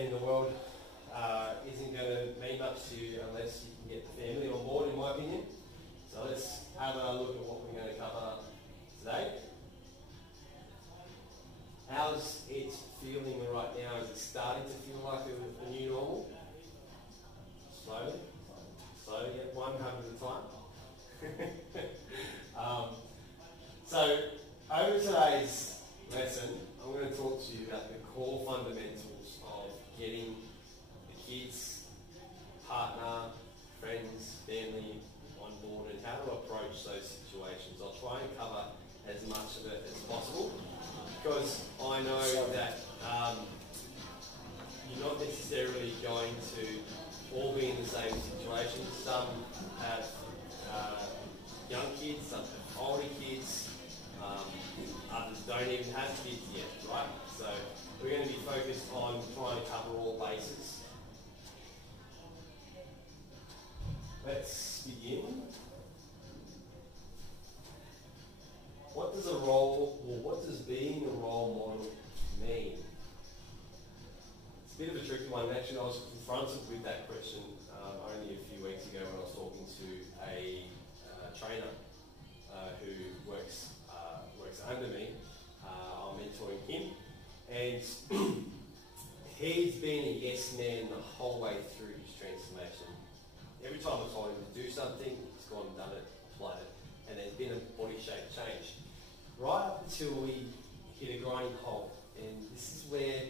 plan in the world isn't going to mean much to you unless you can get the family on board, in my opinion. So let's have a look at what we're going to cover today. How's it feeling right now? Is it starting to feel like a new normal? Slowly, yeah, 100 at a time. So over today's lesson, I'm going to talk to you about the core fundamentals of getting the kids, partner, friends, family on board and how to approach those situations. I'll try and cover as much of it as possible because I know that you're not necessarily going to all be in the same situation. Some have young kids, some have older kids, others don't even have kids yet, right? So we're going to be focused on trying to cover all bases. Let's begin. What does being a role model mean? It's a bit of a tricky one. Actually, I was confronted with that question only a few weeks ago when I was talking to a trainer who works under me. I'm mentoring him, and he's been a yes man the whole way through his transformation. Every time I told him to do something, he's gone and done it, applied it, and there's been a body shape change. Right up until we hit a grinding halt, and this is where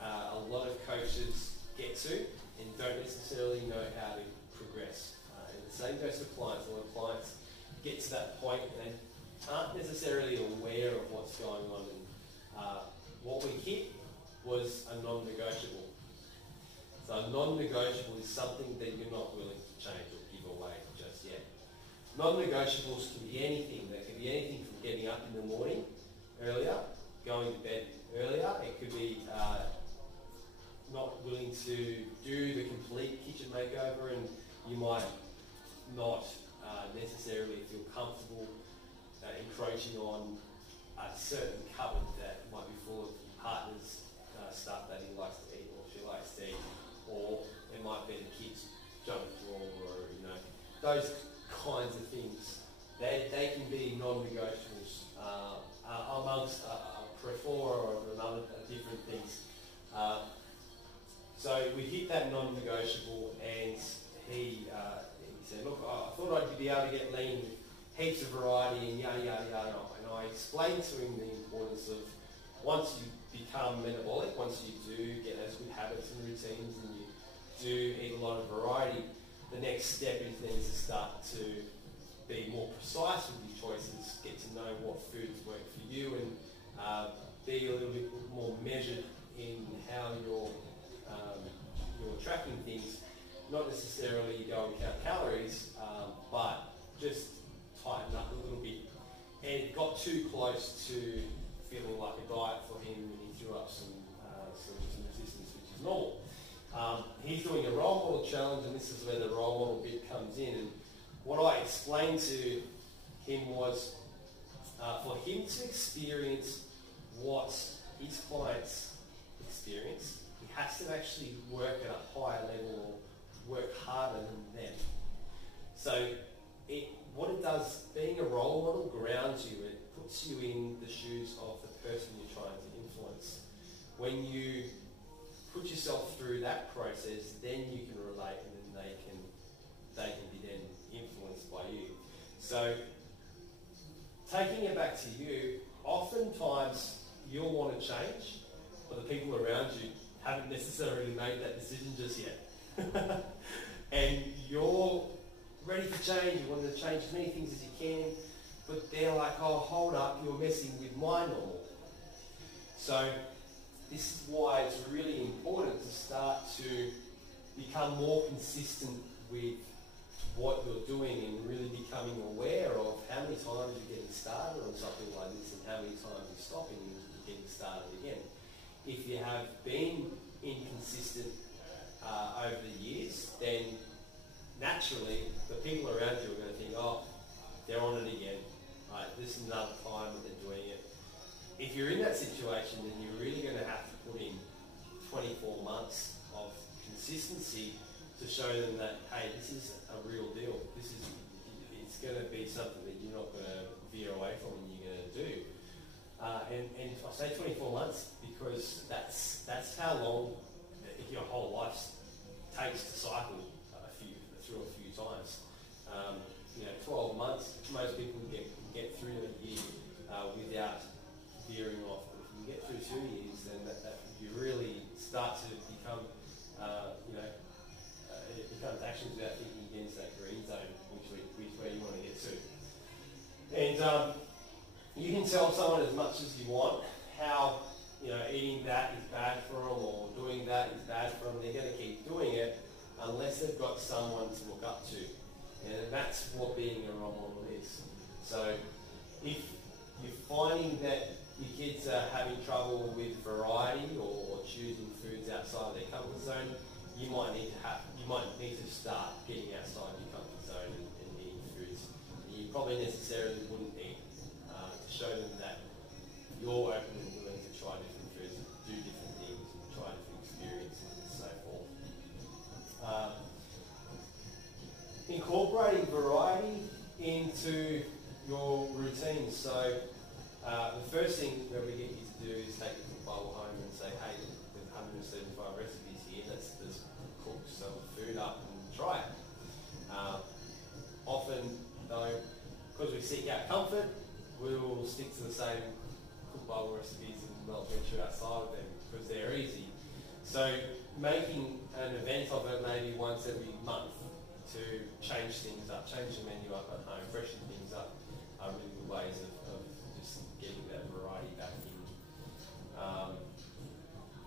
a lot of coaches get to and don't necessarily know how to progress. And the same goes for clients. A lot of clients get to that point and they aren't necessarily aware of what's going on. And what we hit was a non-negotiable. So a non-negotiable is something that you're not willing to change or give away just yet. Non-negotiables can be anything. They can be anything from getting up in the morning earlier, going to bed earlier. It could be not willing to do the complete kitchen makeover, and you might not necessarily feel comfortable encroaching on a certain cupboard that might be full of your partner's stuff that he likes to eat or she likes to eat, or it might be the kids' junk drawer, or those kinds of things. They can be non-negotiables amongst a plethora of another different things. So we hit that non-negotiable, and he said, look, I thought I'd be able to get lean with heaps of variety and yada yada yada. And I explained to him the importance of once you become metabolic, once you do get those good habits and routines and you do eat a lot of variety, the next step is then to start to be more precise with your choices, get to know what foods work for you, and be a little bit more measured in how you're tracking things. Not necessarily go and count calories, but just tighten up a little bit. And it got too close to feeling like a diet for him, and he threw up some resistance, which is normal. He's doing a role model challenge, and this is where the role model bit comes in. And what I explained to him was for him to experience what his clients experience, he has to actually work at a higher level or work harder than them. So what it does, being a role model grounds you. It puts you in the shoes of the person you're trying to influence. When you put yourself through that process, then you can relate, and then they can be then influenced by you. So taking it back to you, oftentimes you'll want to change, but the people around you haven't necessarily made that decision just yet. And you're ready to change, you want to change as many things as you can, but they're like, oh, hold up, you're messing with my normal. So this is why it's really important to start to become more consistent with what you're doing and really becoming aware of how many times you're getting started on something like this and how many times you're stopping and you're getting started again. If you have been inconsistent over the years, then naturally the people around you are going to think, oh, they're on it again. Right, this is another time that they're doing it. If you're in that situation, then you're really going to have to put in 24 months consistency to show them that, hey, this is a real deal. It's going to be something that you're not going to veer away from and you're going to do. And I say 24 months because that's how long your whole life takes to cycle through a few times. 12 months, most people get through a year without veering off. But if you get through 2 years, then that you really start to become, it becomes actions without thinking against that green zone, which is where you want to get to. And you can tell someone as much as you want how eating that is bad for them or doing that is bad for them. They're going to keep doing it unless they've got someone to look up to. And that's what being a role model is. So if you're finding that your kids are having trouble with variety or choosing foods outside of their comfort zone, you might need to start getting outside your comfort zone and eating foods you probably necessarily wouldn't eat, to show them that you're open and willing to try different foods, do different things, try different experiences and so forth. Incorporating variety into your routine. So the first thing that we get you to do is take your bowl home and say, hey, there's 175 recipes here, let's cook some food up and try it. Often though, because we seek out comfort, we'll stick to the same cook bowl recipes and not venture outside of them because they're easy. So making an event of it maybe once every month to change things up, change the menu up at home, freshen things up are really good ways of just getting that variety back in.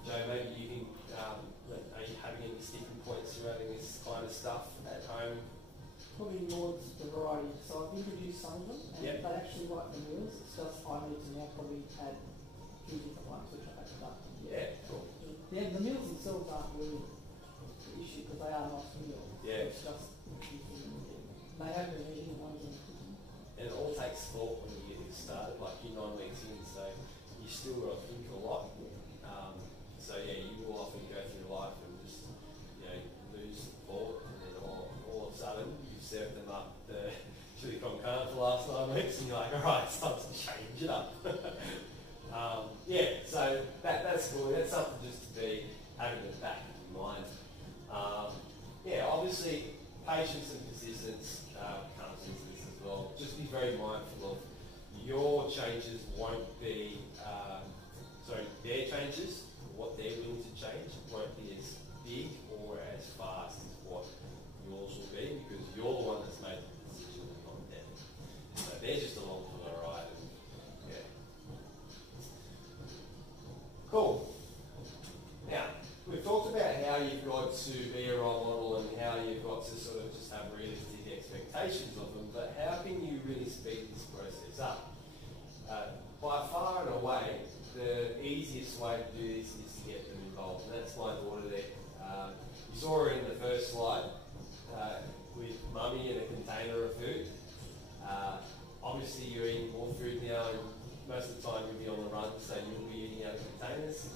Joe, maybe you can, are you having any sticking points surrounding this kind of stuff at home? Probably more the variety. So I've introduced some of them, and Yep. they actually like the meals. It's just I need to now probably add a few different ones, which I've added up. Yeah, cool. Yeah, the meals themselves aren't really the issue because they are nice meals. Yeah. It's just they have been eating ones in the kitchen. And it all takes thought when you get started, like you're 9 weeks in, so you still got to think a lot. So yeah, you will often go through life and just lose thought, and then all of a sudden you've served them up the chili con carne for the last 9 weeks, and you're like, all right, it's time to change it up. So that's cool. That's something just to be having in the back of your mind. Obviously patience and persistence comes into this as well. Just be very mindful of your changes won't be, their changes, what they're willing to change, won't be as big or as fast as what yours will be because you're the one that's made the decision and not them. So they're just along for the ride. Cool. Now, we've talked about how you've got to be a role model and how you've got to sort of just have realistic expectations of them, but how can you really speed this process up? By far and away, the easiest way to do this is to get them involved, and that's my daughter there. You saw her in the first slide with mummy and a container of food. Obviously, you're eating more food now, and most of the time you'll be on the run, so you'll be eating out of containers.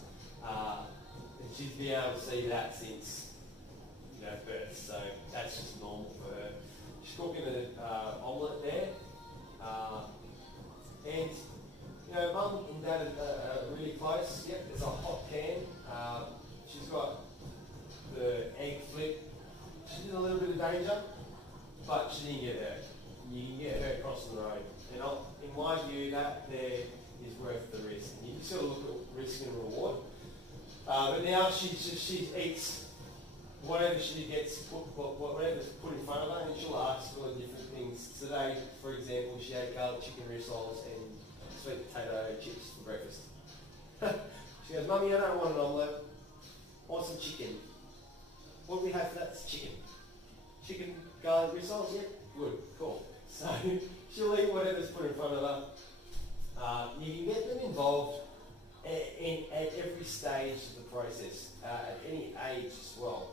And she's been able to see that since birth, so that's just normal for her. She's cooking an omelette there, and mum and dad are really close. Yep, there's a hot pan. She's got the egg flip. She's in a little bit of danger, but she didn't get hurt. You can get her crossing the road. And in my view, that there is worth the risk. And you can sort of look at risk and reward. But now she eats whatever she gets, whatever's put in front of her, and she'll ask for different things. Today, for example, she had garlic chicken rissoles and sweet potato chips for breakfast. She goes, Mummy, I don't want an omelette. I want some chicken. What do we have for that? It's chicken. Chicken, garlic rissoles? Yep, good, cool. So she'll eat whatever's put in front of her. You can get them involved at every stage of the process, at any age as well.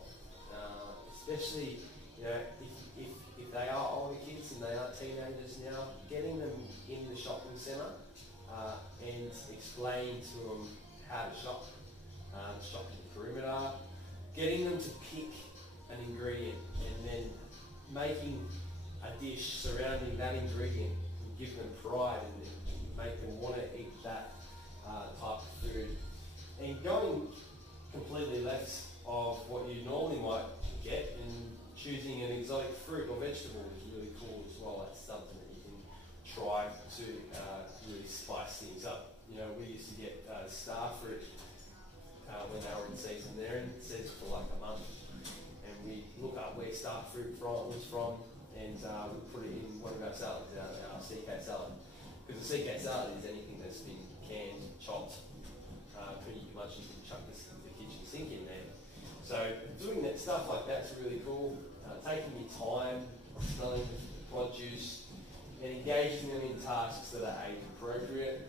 Especially, if they are older kids and they are teenagers now, getting them in the shopping centre and explaining to them how to shop, shopping perimeter, getting them to pick an ingredient and then making a dish surrounding that ingredient and give them pride and make them want to eat that type of food. And going completely left of what you normally might get and choosing an exotic fruit or vegetable is really cool as well. That's something that you can try to really spice things up. You know, we used to get star fruit when they were in season there, and it says for like a month. And we look up where star fruit was from, and we put it in one of our salads, our CK salad. Because the CK salad is anything that's been canned, chopped, pretty much you can chuck the kitchen sink in there. So doing that stuff like that's really cool. Taking your time, smelling the produce, and engaging them in tasks that are age appropriate.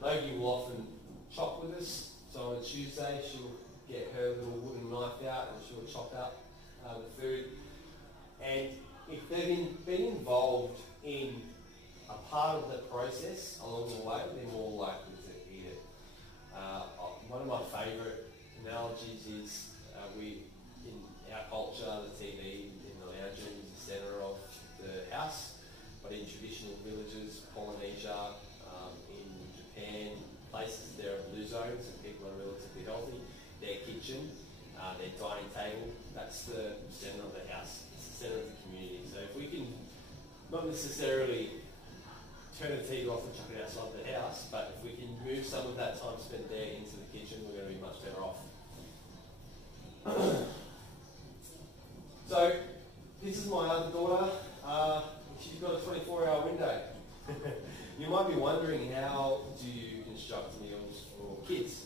Logie will often chop with us, so on Tuesday she'll get her little wooden knife out and she'll chop up the food. And if they've been involved in a part of the process along the way, they're more likely to eat it. One of my favourite analogies is we, in our culture, the TV in the lounge room is the centre of the house, but in traditional villages, Polynesia, in Japan, places there are blue zones and people are relatively healthy, their kitchen, their dining table, that's the centre of the house, it's the centre of the community. So if we can not necessarily turn the TV off and chuck it outside the house, but if we can move some of that time spent there into the kitchen, we're going to be much better off. So this is my other daughter. She's got a 24-hour window. You might be wondering, how do you construct meals for kids,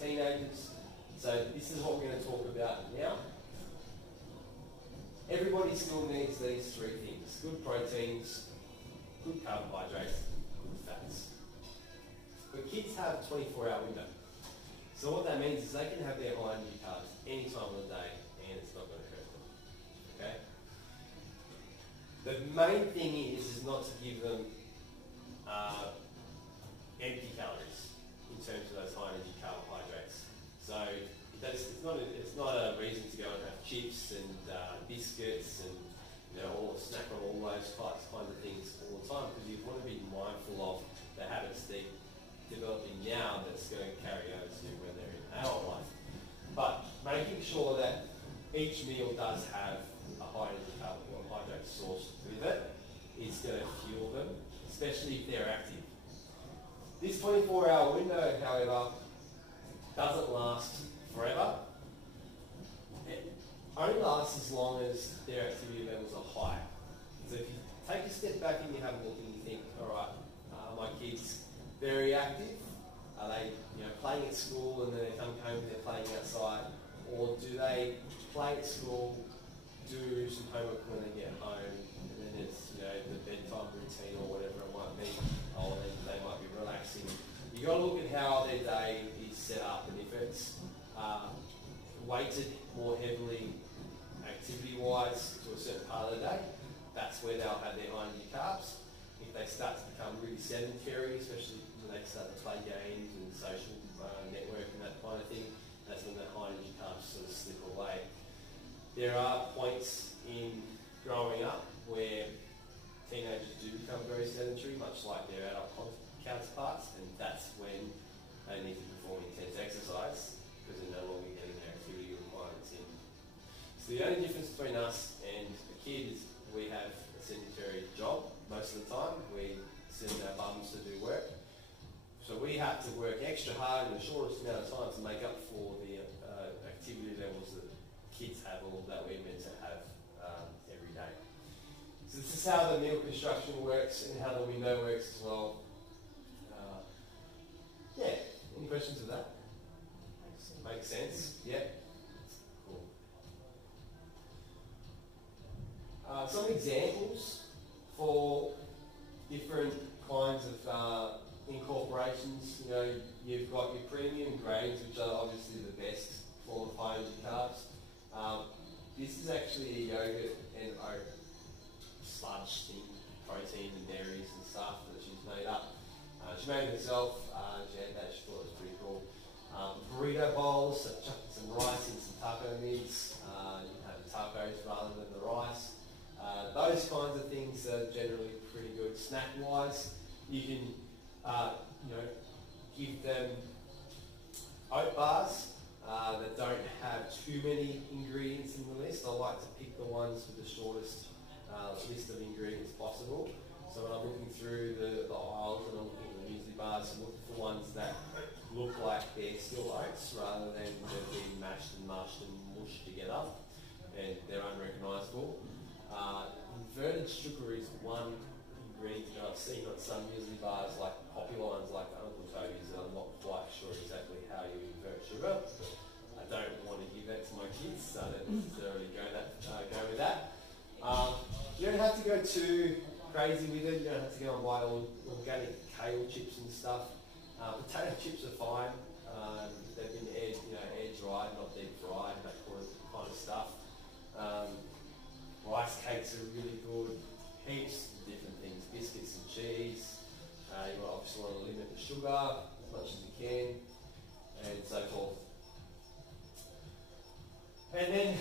teenagers? So this is what we're going to talk about now. Everybody still needs these three things: good proteins, good carbohydrates, good fats. But kids have a 24-hour window. So what that means is they can have their high energy carbs any time of the day and it's not going to hurt them. Okay? The main thing is not to give them empty calories in terms of those high energy carbohydrates. So it's not a reason to go and have chips and biscuits and or snack on all those kinds of things all the time, because you want to be mindful of the habits they're developing now that's going to carry over to when they're in adult life. But making sure that each meal does have a high energy carbohydrate source with it is going to fuel them, especially if they're active. This 24-hour window, however, doesn't last forever. It only lasts as long as their activity levels are high. So if you take a step back and you have a look and you think, all right, my kid's very active. Are they playing at school and then they come home and they're playing outside? Or do they play at school, do some homework when they get home, and then it's the bedtime routine or whatever it might be, or they might be relaxing? You've got to look at how their day is set up, and if it's weighted more heavily activity-wise to a certain part of the day, that's where they'll have their high energy carbs. If they start to become really sedentary, especially when they start to play games and social network and that kind of thing, that's when the high energy carbs sort of slip away. There are points in growing up where teenagers do become very sedentary, much like their adult counterparts, and that's when they need to perform intense exercise because they're no longer getting their activity requirements in. So the only difference between us and a kid is we have a sedentary job most of the time. We send our bums to do work. So we have to work extra hard in the shortest amount of time to make up for the activity levels that kids have or that we're meant to have every day. So this is how the meal construction works and how the window works as well. Any questions of that? Makes sense? Yeah. Cool. Some examples for different kinds of incorporations. You've got your premium grades, which are obviously the best for the high energy carbs. This is actually a yogurt and oat sludge thing, protein and dairies and stuff that she's made up. She made it herself. She thought it was pretty cool. burrito bowls, so chuck some rice in some taco mix. You can have the tacos rather than the rice. Those kinds of things are generally pretty good. Snack-wise, you can give them oat bars that don't have too many ingredients in the list. I like to pick the ones with the shortest list of ingredients possible. So when I'm looking through the aisles and I'm looking at the muesli bars, I'm looking for ones that look like they're still oats rather than they've been mashed and mushed and mushed together and they're unrecognisable. Inverted sugar is one ingredient that I've seen on some muesli bars, like popular ones like Uncle Toby's, and I'm not quite sure exactly how you invert sugar. I don't want to give that to my kids, so I don't necessarily go with that. You don't have to go too crazy with it. You don't have to go and buy all organic kale chips and stuff. Potato chips are fine. They've been air dried, not deep fried, that kind of stuff. Rice cakes are really good. Heaps of different things. Biscuits and cheese. You obviously want to limit the sugar as much as you can, and so forth. And then,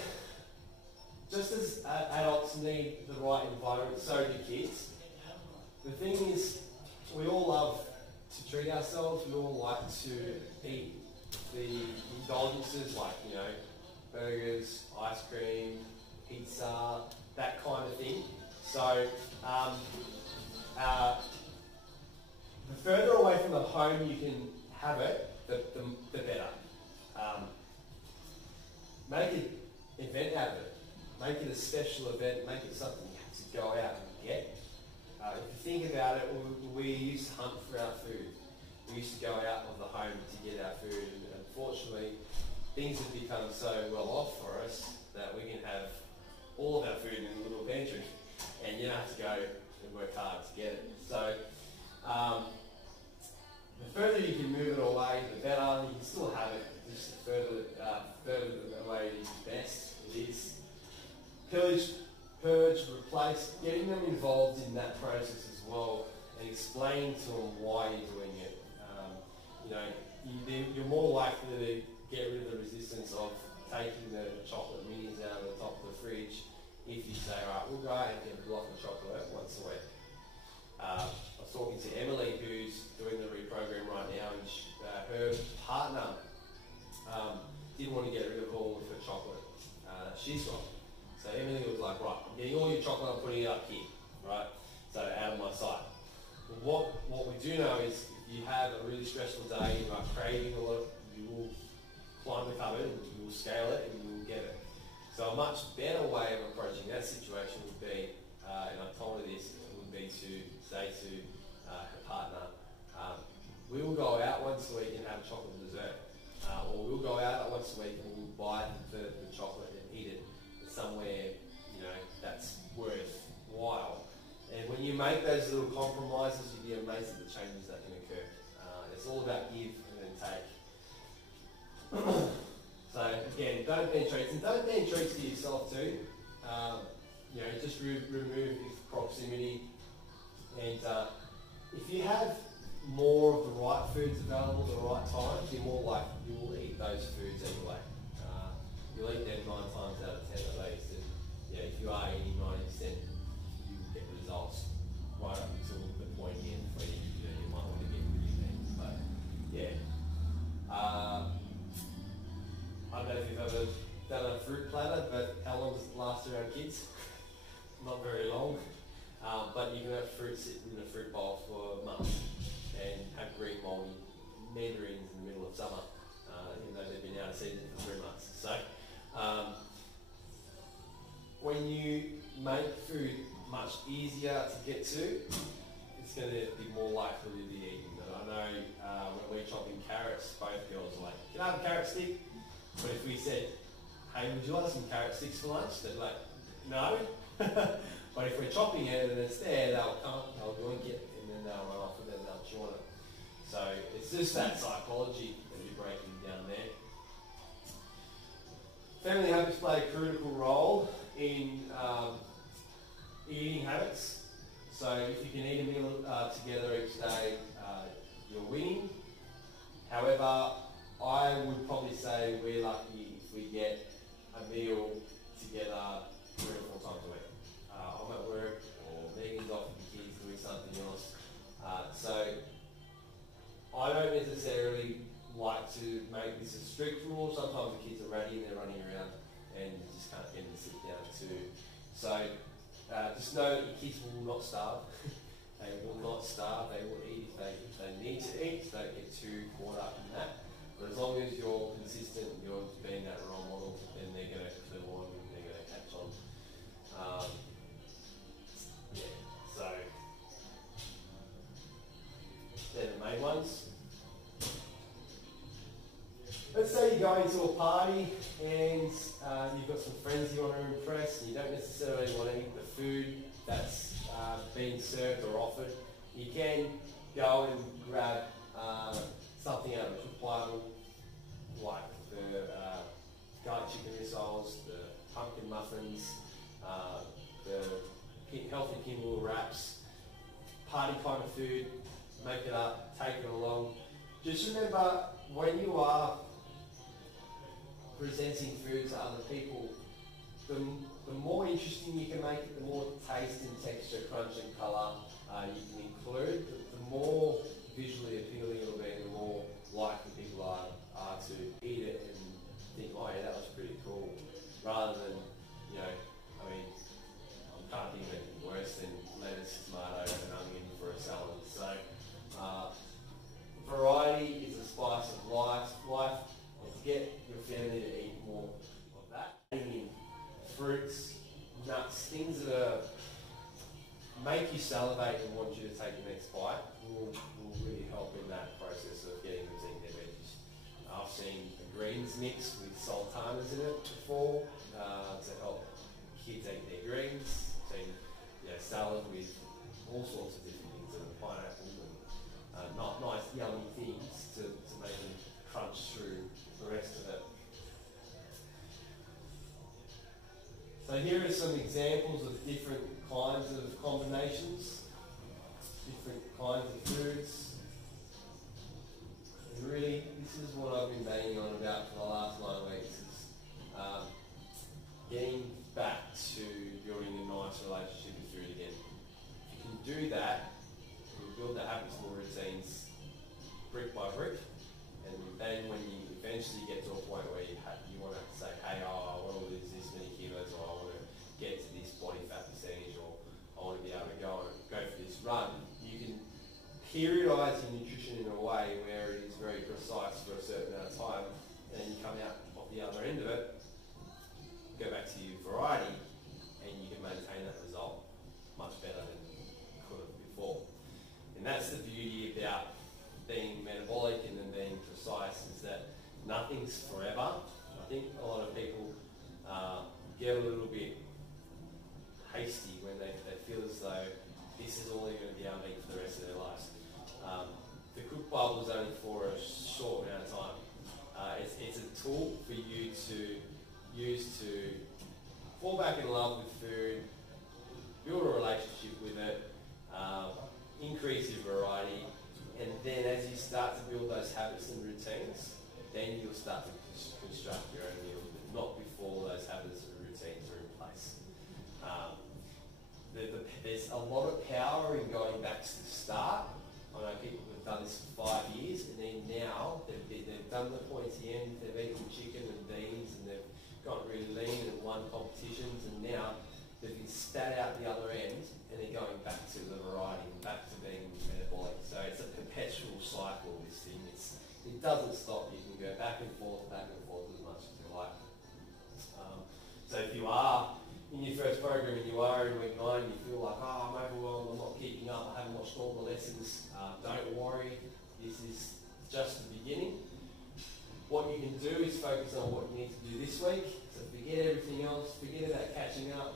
just as adults need the right environment, so do kids. The thing is, we all love to treat ourselves. We all like to eat the indulgences like, burgers, ice cream, pizza, that kind of thing. So, the further away from the home you can have it, the better. Make an event out of it. Make it a special event. Make it something you have to go out and get. If you think about it, we used to hunt for our food. We used to go out of the home to get our food, and unfortunately, things have become so well off for us that we can have all of our food in a little pantry, and you don't have to go and work hard to get it. So, the further you can move it away, the better. You can still have it, just the further away it is best. It is. Pillage, purge, replace, getting them involved in that process as well, and explaining to them why you're doing it. You're more likely to get rid of the resistance of taking the chocolate minis out of the top of the fridge if you say, right, we'll go out and get a block of chocolate once a week. I was talking to Emily, who's doing the reprogram right now, and her partner didn't want to get rid of all of her chocolate she's got. So Emily was like, right, I'm getting all your chocolate, I'm putting it up here, right? So out of my sight. But what we do know is if you have a really stressful day, you are craving a lot, you will climb the cupboard, and you will scale it, and you will get it. So a much better way of approaching that situation would be, and I told her this, would be to say to her partner, we will go out once a week and have chocolate dessert. Or we'll go out once a week and we'll buy the chocolate and eat it somewhere, that's worthwhile. And when you make those little compromises, you'd be amazed at the changes that can occur. It's all about give and then take. So again, don't ban treats, and don't ban treats to yourself too. Just remove proximity. And if you have more of the right foods available at the right times, you're more likely you will eat those foods anyway. You'll eat them 9 times out of 10 at least. And if you are eating 90%, you will get results right up until the point in where you might want to get rid of things. But I don't know if you've ever done a fruit platter, but how long does it last around kids? Not very long. But you can have fruit sit in a fruit bowl for months and have green moldy mandarins in the middle of summer, even though they've been out of season for 3 months. So, when you make food much easier to get to, it's going to be more likely to be eaten. And I know when we're chopping carrots, both girls are like, can I have a carrot stick? But if we said, hey, would you like some carrot sticks for lunch? They're like, no. But if we're chopping it and it's there, they'll come, they'll doink it, and then they'll run off with it and they'll chew on it. So it's just that psychology that you're breaking down there. Family habits play a critical role in eating habits. So if you can eat a meal together each day, you're winning. However, I would probably say we're lucky if we get a meal together 3 or 4 times a week. I'm at work, or Megan's off with the kids doing something else. So I don't necessarily like to make this a strict rule. Sometimes the kids are ready and they're running around and you just can't get them to sit down too. So just know that your kids will not starve. They will not starve. They will eat if they need to eat. So don't get too caught up in that. But as long as you're consistent and you're being that role model, then they're going to clue on and they're going to catch on. So they're the main ones. Let's say you go into a party and you've got some friends you want to impress and you don't necessarily want to eat the food that's being served or offered. You can go and grab something out of the cook bottle, like the garlic chicken rissoles, the pumpkin muffins, the healthy pinwheel wraps, party kind of food. Make it up, take it along. Just remember, when you are presenting food to other people, the more interesting you can make it, the more taste and texture, crunch and colour you can include, the more visually appealing it'll be, the more likely people are to eat it and think, oh yeah, that was pretty cool. Rather than, you can't think of anything worse than lettuce, tomato and onion for a salad. So variety is the spice of life. And to get your family to eat more of that. Adding in fruits, nuts, things that make you salivate and want you to take the next bite will really help in that process of getting them to eat their veggies. I've seen greens mixed with sultanas in it before to help kids eat their greens. I've seen salad with all sorts of different things, and pineapple and not nice yummy things to make them crunch through the rest of it. So here are some examples of different kinds of combinations, different kinds of foods. And really, this is what I've been banging on about for the last 9 weeks, is getting back to building a nice relationship with food again. If you can do that, you'll build the habits and routines brick by brick, and then when you eventually get to a point where you want to say, hey, I want to lose this many kilos, or I want to get to this body fat percentage, or I want to be able to go for this run, you can periodise your nutrition in a way where it is very precise for a certain amount of time, and you come out of the other end of it, go back to your variety, and you can maintain that result much better than you could have before. And that's the beauty about being metabolic and then being precise, is that nothing's forever. I think a lot of people get a little bit hasty when they feel as though this is all they're going to be able to eat for the rest of their lives. The cook bubble is only for a short amount of time. It's a tool for you to use to fall back in love with food, build a relationship with it, increase your variety, and then as you start to build those habits and routines, then you'll start to construct your own meal, but not before those habits and routines are in place. There's a lot of power in going back to the start. I know people have done this for 5 years, and then now they've done the pointy end, they've eaten chicken and beans, and they've got really lean and won competitions, and now they've been spat out the other end, and they're going back to the variety and back to being metabolic. So it's a perpetual cycle, this thing. It doesn't stop. You can go back and forth as much as you like. So if you are in your first program and you are in week 9, you feel like, I'm overwhelmed, I'm not keeping up, I haven't watched all the lessons, don't worry, this is just the beginning. What you can do is focus on what you need to do this week. So forget everything else, forget about catching up.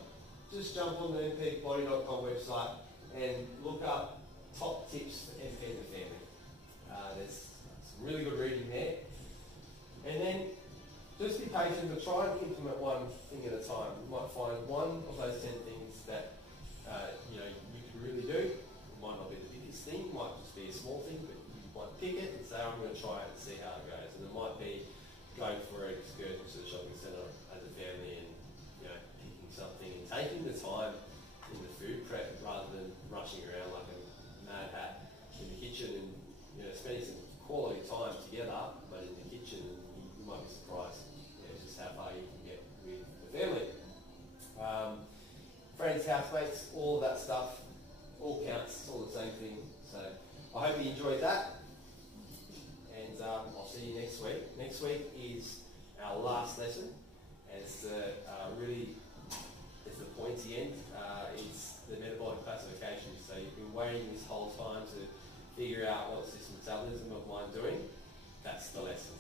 Just jump on the mpeakbody.com website and look up top tips for MP and the family. There's some really good reading there. And then just be patient, but try and implement one thing at a time. You might find one of those 10 things that you can really do. It might not be the biggest thing, it might just be a small thing, but you might pick it and say, I'm going to try it and see how it goes. And it might be going for an excursion to the shopping centre as a family and, you know, picking something and taking the time in the food prep rather than rushing around like a mad hat in the kitchen and, you know, spending some quality time together, but in the kitchen, you might be surprised, you know, just how far you can get with the family. Friends, housemates, all of that stuff, all counts, it's all the same thing. So I hope you enjoyed that, and I'll see you next week. Next week is our last lesson, and it's the it's the pointy end. It's the metabolic classification. So you've been waiting this whole time to figure out what's this metabolism of mine doing. That's the lesson.